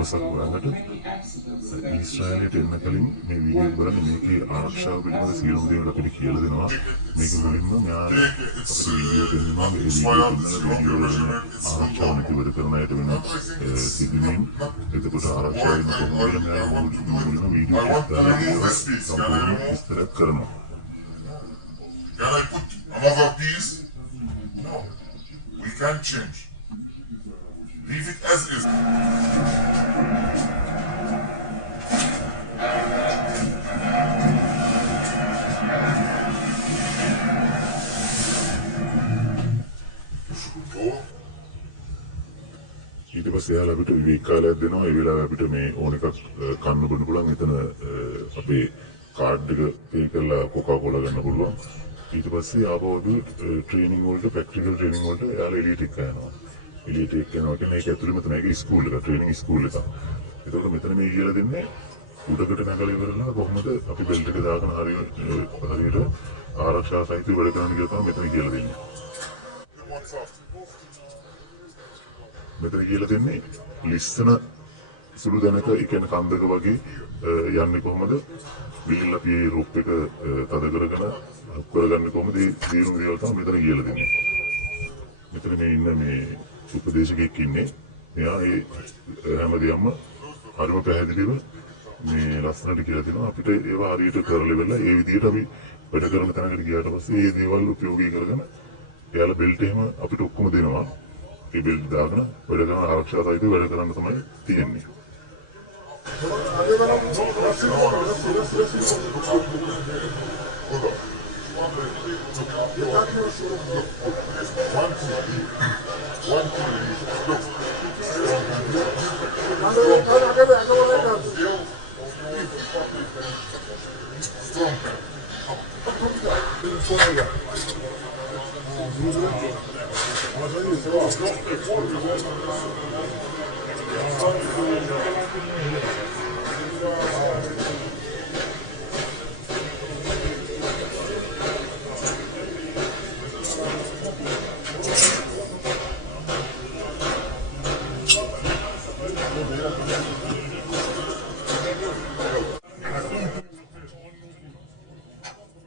දවසක් වරකට ඊශ්‍රායලයට එන්න කලින් මේ වීඩියෝ බලන්න මේකේ ආරක්ෂාව පිළිබඳ සියලුම දේවල් අපිට කියලා දෙනවා. මේක මුලින්ම මෙයාට අපිට වීඩියෝ දෙන්නවා. මේ වීඩියෝ වල ආරක්ෂාව නැති වැඩ කරන අයට වෙන සිදුවීම්. එතකොට ආරක්ෂාව වෙන කොහොමද මෙයා මුලින්ම වීඩියෝ එකක් දාලා සම්පූර්ණ විස්තර කරනවා. Can I put another piece? No. We can't change. Leave it as is. ඊට පස්සේ යාළුවා අපිට විවේක කාලයක් දෙනවා. ඒ වෙලාවේ අපිට මේ ඕන එකක් කන්න බොන්න පුළුවන්. එතන අපේ කාඩ් එක පේ කරලා කොකා කෝලා ගන්න පුළුවන්. ඊට පස්සේ ආපහු ට්‍රේනින් වලට ප්‍රැක්ටිකල් ට්‍රේනින් වලට යාළුවා එළියට එක්ක යනවා. එළියට එක්ක යනවා කියන්නේ ඒක ඇතුළෙම තමයි ඒක ස්කූල් එක ට්‍රේනින් ස්කූල් එක. ඒකෝට මෙතන මේ කියලා දෙන්නේ උඩකට නැගලා ඉවරලා කොහොමද අපි බෙල්ට් එක දාගෙන හරියට ආරක්ෂා සහිතව වැඩ කරන්න කියලා තමයි මෙතන කියලා දෙන්නේ. මෙතන කියලා දෙන්නේ ලිස්සන සුළු දැනක ඒ කියන්නේ කන්දක වගේ යන්නේ කොහොමද? විල්ල අපි රොප් එක තද කරගෙන අක් කරගන්නේ කොහොමද? ඒ සියලුම දේවල් තමයි මෙතන කියලා දෙන්නේ. මෙතන මේ ඉන්න මේ උපදේශකෙක් ඉන්නේ. මෙයා ඒ හැමදේම හරිම පැහැදිලිව මේ ලස්සනට කියලා දෙනවා. අපිට ඒවා හරියට කරලා ඉවරලා ඒ විදිහට අපි වැඩ කරන තැනකට ගියාට පස්සේ මේ දේවල් උපයෝගී කරගෙන එයාලා බෙල්ට් එහෙම අපිට ඔක්කොම දෙනවා. ඒ බෙල්ට් දාගෙන වැඩ කරන ආරක්ෂා සහිතව වැඩ කරන්න තමයි තියෙන්නේ.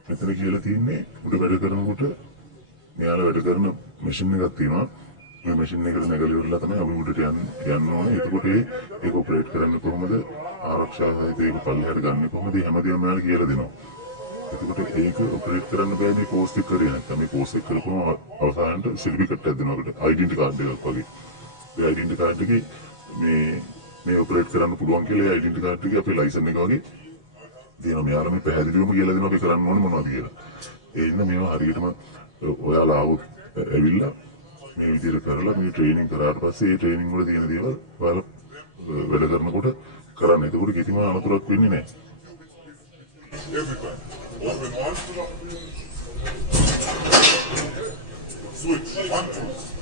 මෙතන කියලා තියෙන්නේ උඩ වැඩ කරනකොට මෙයාලා වැඩ කරන මැෂින් එකක් තියෙනවා. මේ මැෂින් එකට නැගලා ඉවරලා තමයි අපි උඩට යන්න ඕනේ. එතකොට ඒක ඔපරේට් කරන්නේ කොහොමද? ආරක්ෂා සහිත ඒක පල්ලෙහාට ගන්න කොහොමද? හැමදේම මෙයාලා කියලා දෙනවා. එතකොට ඒක ඔපරේට් කරන්න බෑ මේ කෝස් එක කරේ නැත්නම් මේ කෝස් එක කරපුවම අවසානට සර්ටිෆිකේට් එකක් දෙනවා අපිට. ඩෙන්ටිටි කාඩ් එකක් වගේ. ඒ ඩෙන්ටිටි කාඩ් එකේ මේ ඔපරේට් කරන්න පුළුවන් කියලා ඒ ඩෙන්ටිටි කාඩ් එකේ අපේ ලයිසන් එක වගේ දෙනවා. මෙයාලා මේ පැහැදිලිවම කියලා දෙනවා අපි කරන්න ඕනේ මොනවද කියලා. ඒ ඉන්න මේවා හරියටම ඔයාලා ආවොත් ඇවිල්ලා මේ විදිහට කරලා මේ ට්‍රේනින් කරාට පස්සේ ඒ ට්‍රේනින් වල තියෙන දේවල් ඔයාලා වැඩ කරනකොට කරන්න. ඒකට කිසිම අනතුරක් වෙන්නේ නැහැ. Open one. Switch. 1, 2.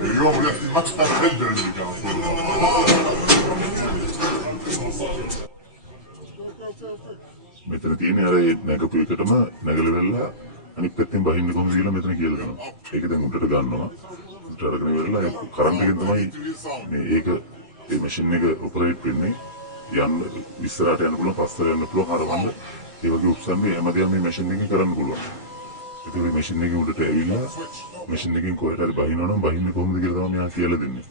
اليوم ريحة المقهى حلوة اللي كانوا මෙතන තියෙන්නේ අර නැගපු එකටම නැගලා වෙලා අනිත් පැත්තෙන් බහින්න කොහොමද කියලා මෙතන කියලා දෙනවා. ඒක දැන් උඩට ගන්නවා. උඩට අරගෙන වෙලා ඒ කරන්ට් එකෙන් තමයි මේ ඒක මේ මැෂින් එක ඔපරේට් වෙන්නේ. යන්න ඉස්සරහට යන්න පුළුවන්, පස්සට යන්න පුළුවන්, හරවන්න. ඒ වගේ ඔප්ෂන් මේ හැමදේම මේ මැෂින් එකෙන් කරන්න පුළුවන්. ඒක මේ මැෂින් එකේ උඩට ඇවිල්ලා මැෂින් එකෙන් කොහෙට හරි බහිනවනම් බහින්නේ කොහොමද කියලා තමයි මෙයා කියලා දෙන්නේ.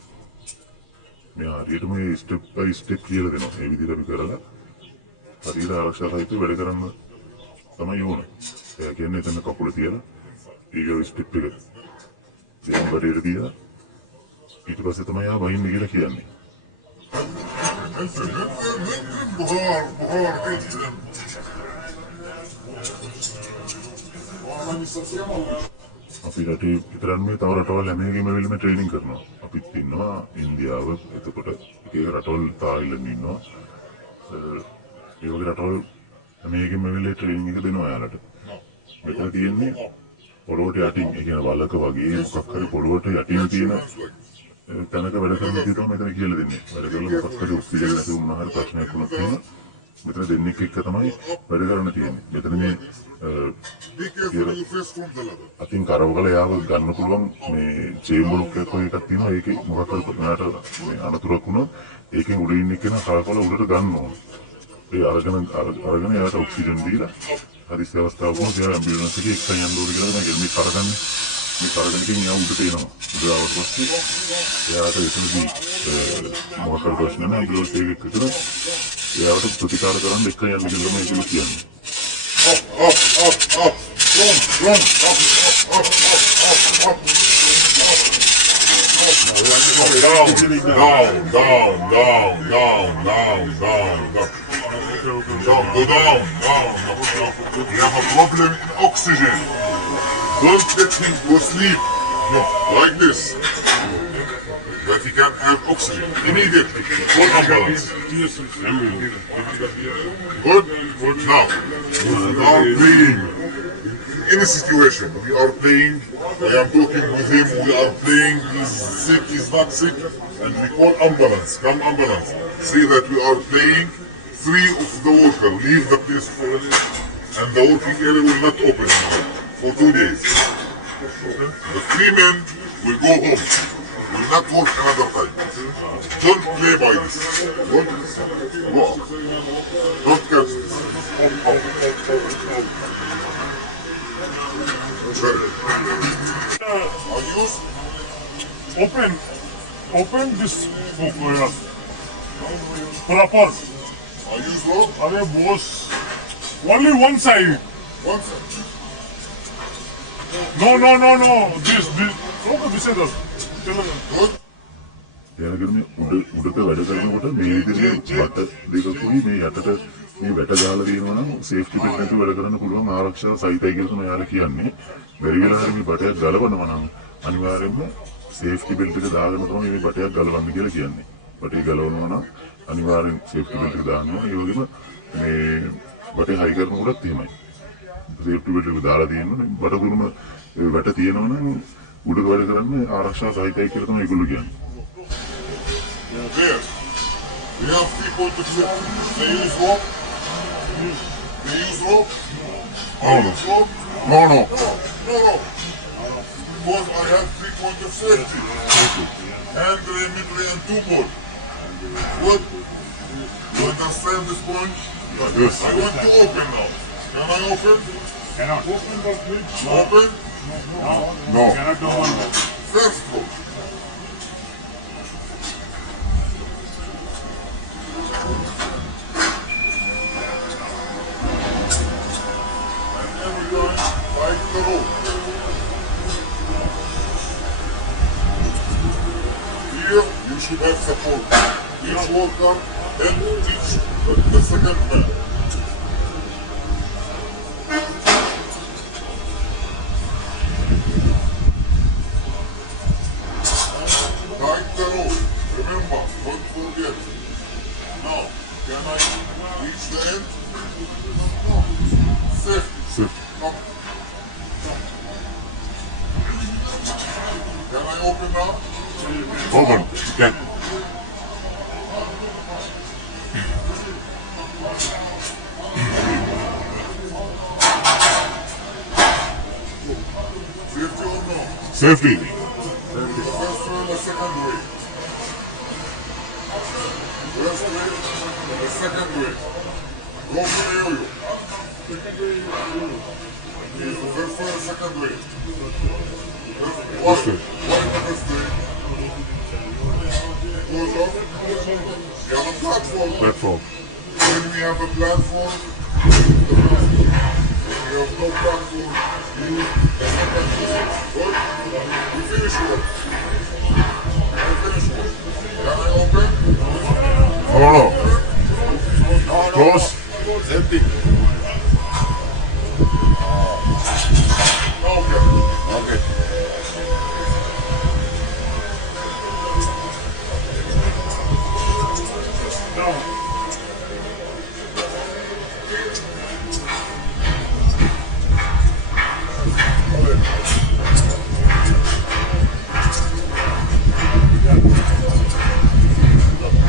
මෙයා හරියටම මේ ස්ටෙප් බයි ස්ටෙප් කියලා දෙනවා. ඒ විදිහට අපි කරලා හරියට ආරක්ෂා සහිතව වැඩ කරන්න තමයි ඕනේ. එයා කියන්නේ එතන කකුල තියලා ඊගොල්ලෝ ස්ටෙප් එක දෙන්න බඩේට තියලා ඊට පස්සේ තමයි ආ බහින්න කියලා කියන්නේ. بخار අපි රටේ විතරක් නෙමෙයි තව රටවල් හැමෝගෙම වෙලෙම ට්‍රේනින් කරනවා. අපිත් ඉන්නවා ඉන්දියාව, එතකොට එක එක රටවල් තායිලන්ත ඉන්නවා. ඒ වගේ රටවල් හැමෝගෙම වෙලේ ට්‍රේනින් එක දෙනවා යාලට. මෙතන තියෙන්නේ පොළොවට යටින්, ඒ කියන්නේ වලක වගේ මොකක් හරි පොළොවට යටින් තියෙන තැනක වැඩ කරන විදිහ තමයි මෙතන කියලා දෙන්නේ. වැඩ කරලා මොකක් හරි ඔක්සිජන් නැති වුණා හරි ප්‍රශ්නයක් වුණොත් එහෙම මෙතන දෙන්නෙක් එක්ක තමයි වැඩ කරන්න තියෙන්නේ. මෙතන මේ අතින් කරවගල යාව ගන්න පුළුවන් මේ චේම්බර් එකක් වගේ එකක් තියෙනවා. ඒකේ මොකක් හරි මෙයාට මේ අනතුරක් වුණොත් ඒකෙන් උඩ ඉන්න කෙනා කරකවල උඩට ගන්න ඕන. ඒ අරගෙන යාට ඔක්සිජන් දීලා හදිසි අවස්ථාවක වුණොත් එයා ඇම්බියුලන්ස් එකේ එක්කන් යන්න ඕනේ කියලා තමයි මේ කරගන්නේ. මේ කරගෙනකින් යා උඩට එනවා. උඩ ආවට පස්සේ එයාට එතනදී මොකක් හරි ප්‍රශ්න නැහැ. ඇම්බියුලන්ස් එකේ එකට එයාට ප්‍රතිකාර කරන්න එක්ක යන්න කියලා තමයි ඒගොල්ලෝ කියන්නේ. Up. Run. Down. Go down. You have a problem in oxygen. Don't let him go sleep. No, like this. That he can have oxygen immediately. Call ambulance. Good. Now, we are playing. In a situation, we are playing. I am talking with him. We are playing. He's sick. He's not sick, and we call ambulance. Come ambulance. See that we are playing. 3 of the workers leave the place for and the working area will not open for 2 days. The 3 men will go home. Will not work another time. Don't play by this. Don't go up. Don't catch this. Are you Open this proper. Are you rope? Arey boss, only one side. One side. No. This. Okay, this is us. Good. එයාගෙන උඩට වැඩ කරනකොට මේ විදිහේ බට දෙකකුයි මේ යටට මේ වැට ගාලා තියෙනවා නම් සේෆ්ටි බෙල්ට් නැතුව වැඩ කරන්න පුළුවන් ආරක්ෂා සහිතයි කියලා තමයි යාලා කියන්නේ. බැරි වෙලා හරි මේ බටයක් ගලවනවා නම් අනිවාර්යයෙන්ම සේෆ්ටි බෙල්ට් එක දාගෙන තමයි මේ බටයක් ගලවන්න කියලා කියන්නේ. බටේ ගලවනවා නම් අනිවාර්යෙන් සේෆ්ටි බෙල්ට් එක දාන්න ඕනේ. ඒ වගේම මේ බටේ හයි කරනකොටත් එහෙමයි. සේෆ්ටි බෙල්ට් එක දාලා තියෙනවා. බට කුරුම වැට තියෙනවා නම් උඩට වැඩ කරන්න ආරක්ෂා සහිතයි කියලා තමයි ඒගොල්ලෝ කියන්නේ. There. We have people to sit. They use rope. No. No. Because I have 3 points of safety. Hand, mid-ray, and 2 more. What? You understand this point? Yes. I want to open now. Can I open? Cannot. Open the fridge. Open? No. Cannot do one. First floor. And every time, fight the rope. Here, you should have support. Each worker help teach the second man. Tight the rope. Remember, don't forget. Now, can I reach the end? No. Safety. Come. Can I open now? Open. Get. Safety or no? Safety. The first way, the second way. First way, the second way. Go for the yo-yo. Okay, the first way, the second way. What? What is the first way? Goes up. You have a platform. Platform. When we have a platform, the first way. When we have no platform, you the second way. Good? We finish work. Can I open? No. Close. Empty. Okay.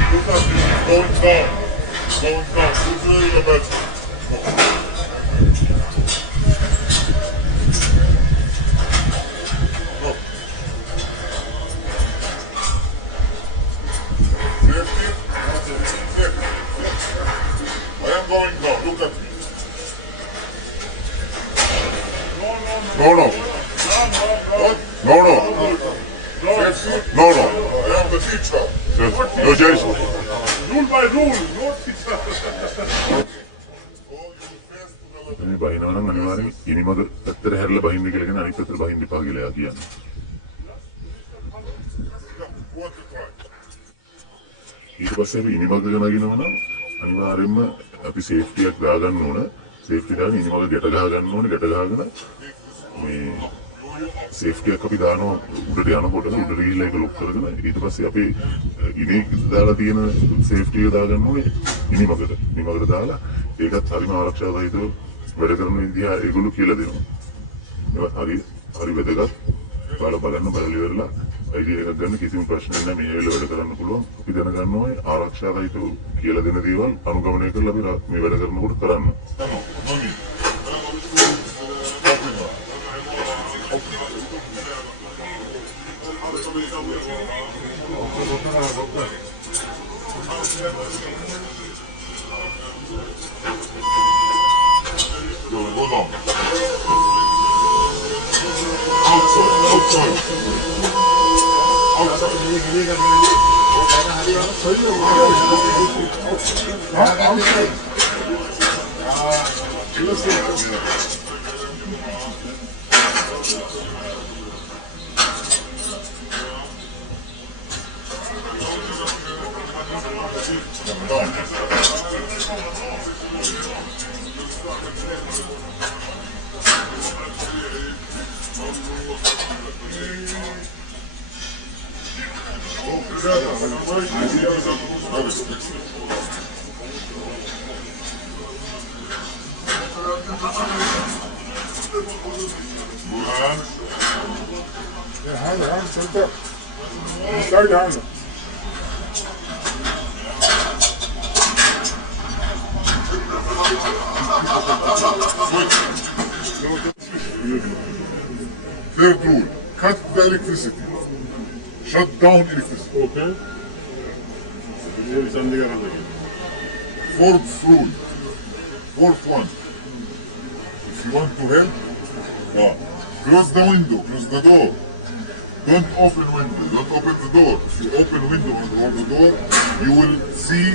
Look at this, going down. Going down. Who's really the best? Look. Safety. Safety. I am going down. Look at me. No, no. What? No, no. Safety? No, no. I am the teacher. No, Jason. Rule by rule. No teacher. මේ බහිනවා නම් අනිවාර්යෙන් ඉනිමග පැත්තට හැරිලා බහින්න කියලා කියන අනිත් පැත්තට බහින්න එපා කියලා කියන්නේ. ඊට පස්සේ අපි ඉනිමග නගිනවා නම් අනිවාර්යෙන්ම අපි සේෆ්ටි එකක් දාගන්න ඕන. සේෆ්ටි දාගෙන ඉනිමග ගැට ගහ ගන්න ඕනේ. ගැට ගහගෙන මේ සේෆ්ටි එකක් අපි දානවා උඩට යනකොට උඩට ගිහිල්ලා ඒක ලොක් කරගෙන ඊට පස්සේ අපි ඉනේ දාලා තියෙන සේෆ්ටි එක දාගන්න ඕනේ ඉනිමගට දාලා ඒකත් හරිම ආරක්ෂාවයිද වැඩ කරන විදිහ ඒගොල්ලෝ කියලා දෙනවා. ඒක හරි වැදගත්. බලන්න බලලා ඉවරලා අයිඩියා එකක් ගන්න කිසිම ප්‍රශ්නයක් නැහැ. මේ වෙලාව වැඩ කරන්න පුළුවන්. අපි දැනගන්න ඕනේ ආරක්ෂාවයිද කියලා දෙන දේවල් අනුගමනය කරලා අපි මේ වැඩ කරනකොට කරන්න. Go down. Outside. Start down. Third rule, cut the electricity. Shut down electricity. Okay. Something around again. Fourth rule, fourth one. If you want to help, close the window, close the door. Don't open window, don't open the door. If you open window or the door, you will see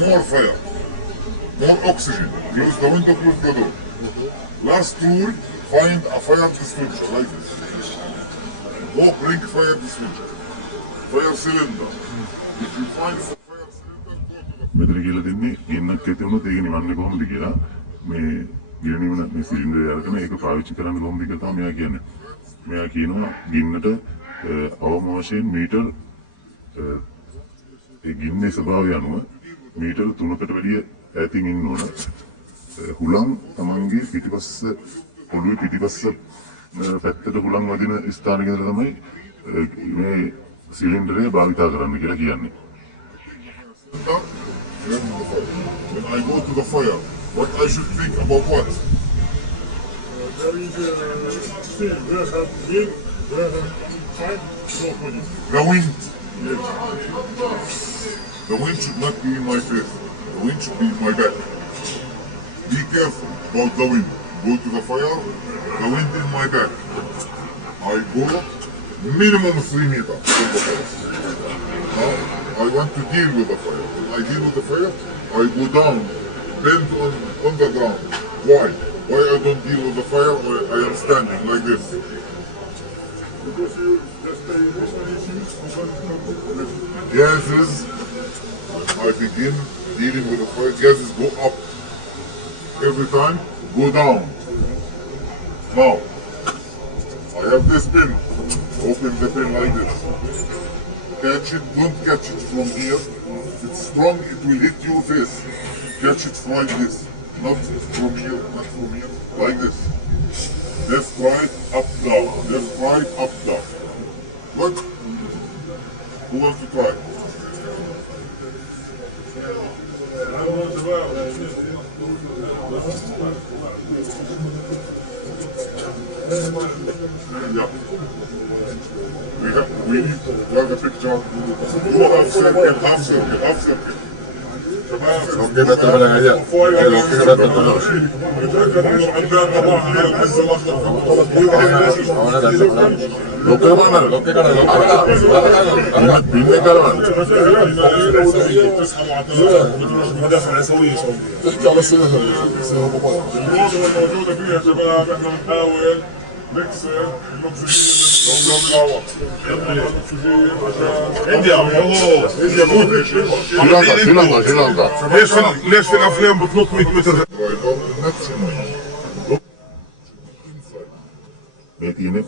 more fire, more oxygen. Close the window, close the door. Last rule, find a fire extinguisher like this. Go bring fire extinguisher, fire cylinder. If you find a fire cylinder, go to the මෙතන කියලා දෙන්නේ ගෙන්නක් ඇති වුණොත් ඒක නිවන්නේ කොහොමද කියලා. මේ ගෙන නිවන මේ සිලින්ඩරය අරගෙන ඒක පාවිච්චි කරන්න කොහොමද කියලා තමයි මෙයා කියන්නේ. මෙයා කියනවා ගින්නට අවම වශයෙන් මීටර් ඒ ගින්නේ ස්වභාවය අනුව මීටර් 3කට වැඩිය ඈතින් ඉන්න ඕන. හුලං තමන්ගේ පිටිපස්ස පොළොවේ පිටිපස්ස පැත්තට හුලං වදින ස්ථානයක ඉඳලා තමයි මේ සිලින්ඩරය භාවිතා කරන්න කියලා කියන්නේ. When I go to the fire, what I should think about what? There is see, there have been, there have five, no police. The wind. Yes. The wind should not be in my face. The wind should be in my back. Be careful about the wind. Go to the fire, the wind in my back. I go minimum 3 meters from the fire. Now, I want to deal with the fire. When I deal with the fire, I go down, bend on the ground. Why? Why I don't deal with the fire? I am standing like this. Because you just this one is used because Gases, I begin dealing with the fire. Gases go up. Every time, go down. Now, I have this pin. Open the pin like this. Catch it, don't catch it from here. It's strong, it will hit your face. Catch it like this. not from here, not from here, like this. Left, right, up, down. Left, right, up, down. Good? Who wants to try? Yeah. We need to have a picture. Do half circle, half circle, half circle. اوكي بطل بلا عيال اوكي بطل Lo que van a اوكي كده pinne karavan. تحكي على سهل الموضوع الموجودة فيها يا شباب احنا بنحاول نكسر الاكسجين عندي الله عندي ابوك Sri Lanka. ليش في الافلام بتنط 100 متر මේ තියෙන්නේ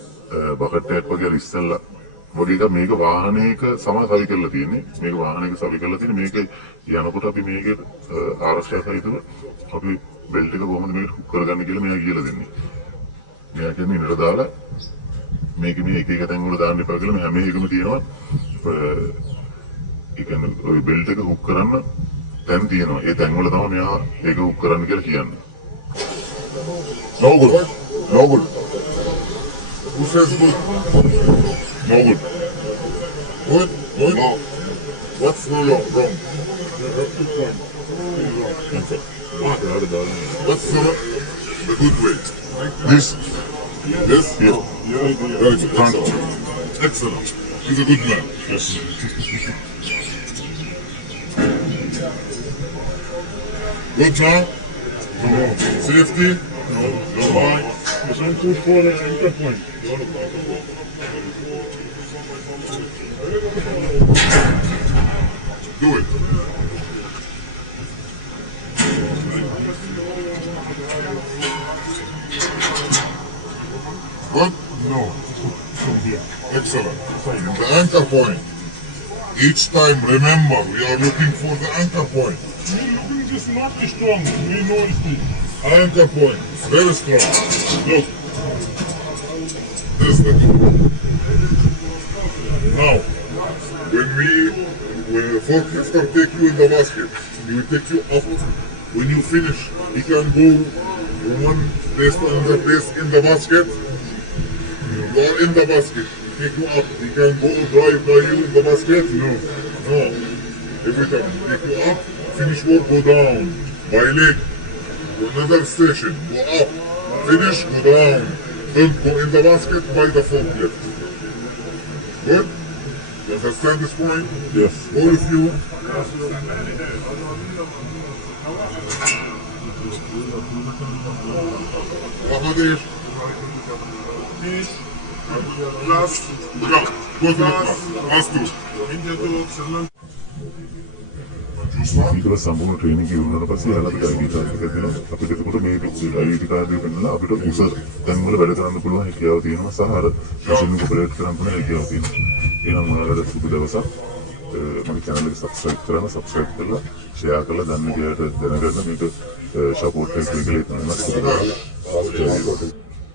බකට් එකක් වගේ අර ඉස්සෙල්ලා වගේ එක මේක වාහනයක සමා සවි කරලා තියෙන්නේ මේක වාහනයක සවි කරලා තියෙන්නේ මේක යනකොට අපි මේකේ ආරක්ෂා සහිතව අපි බෙල්ට් එක කොහොමද මේක හුක් කරගන්නේ කියලා මෙයා කියලා දෙන්නේ මෙයා කියන්නේ ඉන්නට දාලා මේක මේ එක එක තැන් වල දාන්න එපා කියලා මේ හැම එකම තියෙනවා ඒ කියන්නේ ඔය බෙල්ට් එක හුක් කරන්න තැන් තියෙනවා ඒ තැන් වල තමයි මෙයා ඒක හුක් කරන්න කියලා කියන්නේ No good. No good. Who says good? No good. Good? Good? No. What's wrong? Wrong. What's the good way? This Yes? yeah. Very good. Excellent. Excellent. He's a good man. Yes. Good job? No. Safety? No. No. Why? عشان تكون فوق الانتر بوينت. Do it. Good? No. From here. Excellent. The anchor point. Each time, remember, we are looking for the anchor point. We're just not strong. We know it's the Anchor point. It's very strong. Look. This is the Now, when the forklifter take you in the basket, he will take you up. When you finish, he can go from one place to another place in the basket. You are in the basket. He take you up. He can go drive by you in the basket. No. No. Every time he take you up, finish work, go down. By leg. To another station. Go up. Finish, go down. Don't go in the basket by the forklift. Good? You understand this point? Yes. All of you. Ahmad ايش؟ fish, plus لا go to the class. Last two. India to Sri Lanka. ඊට සම්පූර්ණ ට්‍රේනින් ඉවරනට පස්සේ යාලා අපිට ID card එකක් දෙනවා. අපිට එතකොට මේ ID කාඩ් එක පෙන්නලා අපිට උස තැන් වල වැඩ කරන්න පුළුවන් හැකියාව තියෙනවා සහ අර මැෂින් එක ඔපරේට් කරන්න පුළුවන් හැකියාව තියෙනවා. එහෙනම් ඔයාලට සුබ දවසක්. මගේ channel එක subscribe කරලා share කරලා දැන් මේකට දැනගන්න මේක support එක කියලා ඉතින් මම සුබ දවසක්.